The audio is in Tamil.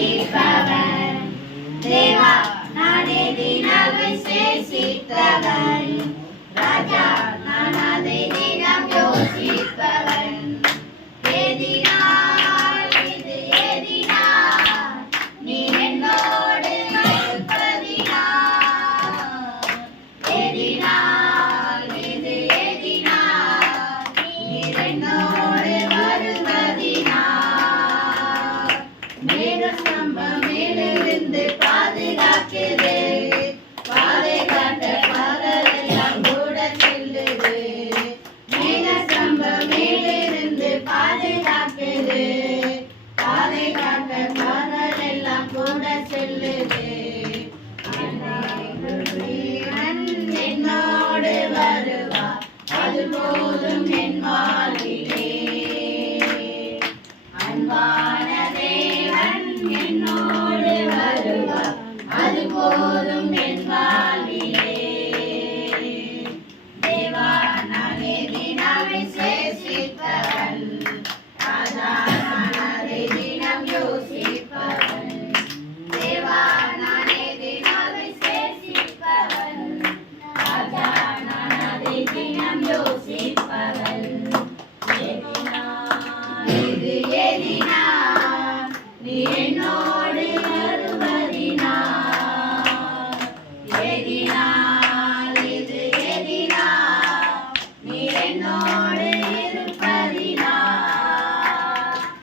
யோசிப்பவன் தேவா நானே தினவை சேசித்தவன் ராஜா நான் அதை தினம் யோசிப்பவன் ஏதினால் இது ஏதினால் நீ என்னோடு இருப்பதினால் ஏதினால் இது ஏதினால் நீ என்னோடு வருவதினால் மேகஸ்தம்பமிலிருந்து பாதுகாக்குது பாதை காட்ட பகலெல்லாம் கூட செல்லுது மேகஸ்தம்பமிலிருந்து பாதுகாக்குது பாதை காட்ட பகலெல்லாம் கூட செல்லுது தேவன் என்னோடு வருவார் அது போதும் என் வாழ்விலே அன்பான தேவன் என்னோடு வருவார் அது போதும் என் வாழ்விலே